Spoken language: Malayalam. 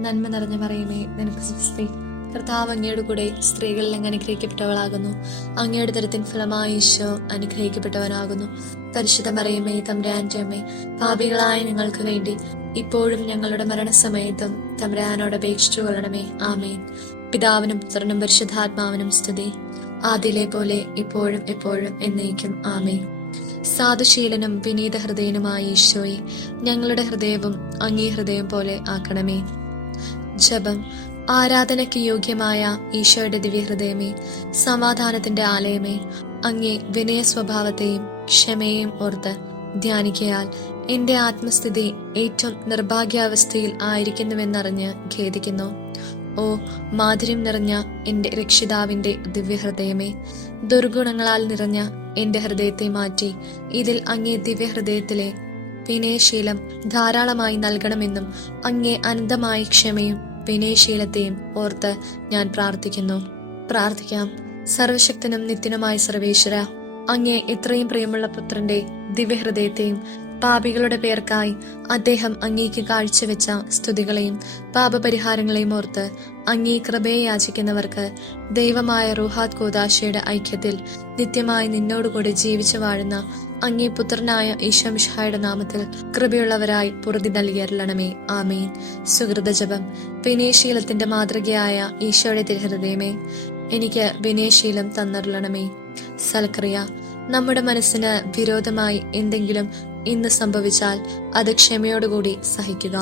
നന്മ നിറഞ്ഞ പറയുമേ നിനക്ക് സ്വസ്തി കർത്താവ് അങ്ങയുടെ കൂടെ സ്ത്രീകളിൽ അങ്ങ് അനുഗ്രഹിക്കപ്പെട്ടവളാകുന്നു. അങ്ങയുടെ തരത്തിൻ ഫലമായി ഈശോ അനുഗ്രഹിക്കപ്പെട്ടവനാകുന്നു. പരിശുദ്ധ മറിയമേ തമ്പുരാന്റെ അമ്മേ പാപികളായ ഞങ്ങൾക്ക് വേണ്ടി ഇപ്പോഴും ഞങ്ങളുടെ മരണസമയത്തും തമ്രാനോട് അപേക്ഷിച്ചു കൊള്ളണമേ. ആമേൻ. പിതാവിനും പുത്രനും പരിശുദ്ധാത്മാവിനും സ്തുതി. ആദ്യലെ പോലെ ഇപ്പോഴും എപ്പോഴും എന്നേക്കും. ആമേൻ. സാധുശീലനും വിനീത ഹൃദയനുമായ ഈശോയെ ഞങ്ങളുടെ ഹൃദയവും അങ്ങേ ഹൃദയം പോലെ ആക്കണമേ. ജപം ആരാധനയ്ക്ക് യോഗ്യമായ ഈശോയുടെ ദിവ്യഹൃദയമേ സമാധാനത്തിന്റെ ആലയമേ അങ്ങേ വിനയ സ്വഭാവത്തെയും ക്ഷമയെയും ഓർത്ത് ധ്യാനിക്കയാൽ എന്റെ ആത്മസ്ഥിതി ഏറ്റവും നിർഭാഗ്യാവസ്ഥയിൽ ആയിരിക്കുന്നുവെന്നറിഞ്ഞ് ഖേദിക്കുന്നു. ഓ മാധുര്യം നിറഞ്ഞ എന്റെ രക്ഷിതാവിന്റെ ദിവ്യഹൃദയമേ ദുർഗുണങ്ങളാൽ നിറഞ്ഞ എന്റെ ഹൃദയത്തെ മാറ്റി ഇതിൽ അങ്ങേ ദിവ്യഹൃദയത്തിലെ വിനയശീലം ധാരാളമായി നൽകണമെന്നും അങ്ങേ അനന്തമായ ക്ഷമയും വിനയശീലത്തെയും ഓർത്ത് ഞാൻ പ്രാർത്ഥിക്കുന്നു. പ്രാർത്ഥിക്കാം. സർവശക്തനും നിത്യനുമായ സർവേശ്വര അങ്ങേ ഇത്രയും പ്രിയമുള്ള പുത്രന്റെ ദിവ്യഹൃദയത്തെയും പാപികളുടെ പേർക്കായി അദ്ദേഹം അങ്ങേക്ക് കാഴ്ചവെച്ച സ്തുതികളെയും പാപപരിഹാരങ്ങളെയും ഓർത്ത് അങ്ങേ കൃപയെ യാചിക്കുന്നവർക്ക് ദൈവമായ റുഹാദ് കോദാശയുടെ ഐക്യത്തിൽ നിത്യമായി നിന്നോടുകൂടി ജീവിച്ചു വാഴുന്ന അങ്ങേ പുത്രനായ ഈശോമിഷായുടെ നാമത്തിൽ കൃപയുള്ളവരായി പൊറുതി നൽകിയരുളണമേ. ആമേൻ. സുഹൃതജപം വിനയശീലത്തിന്റെ മാതൃകയായ ഈശോയുടെ തിരുഹൃദയമേ എനിക്ക് വിനയശീലം തന്നരുളണമേ. സൽക്രിയ നമ്മുടെ മനസ്സിന് വിരോധമായി എന്തെങ്കിലും ഇന്ന് സംഭവിച്ചാൽ അത് ക്ഷമയോടുകൂടി സഹിക്കുക.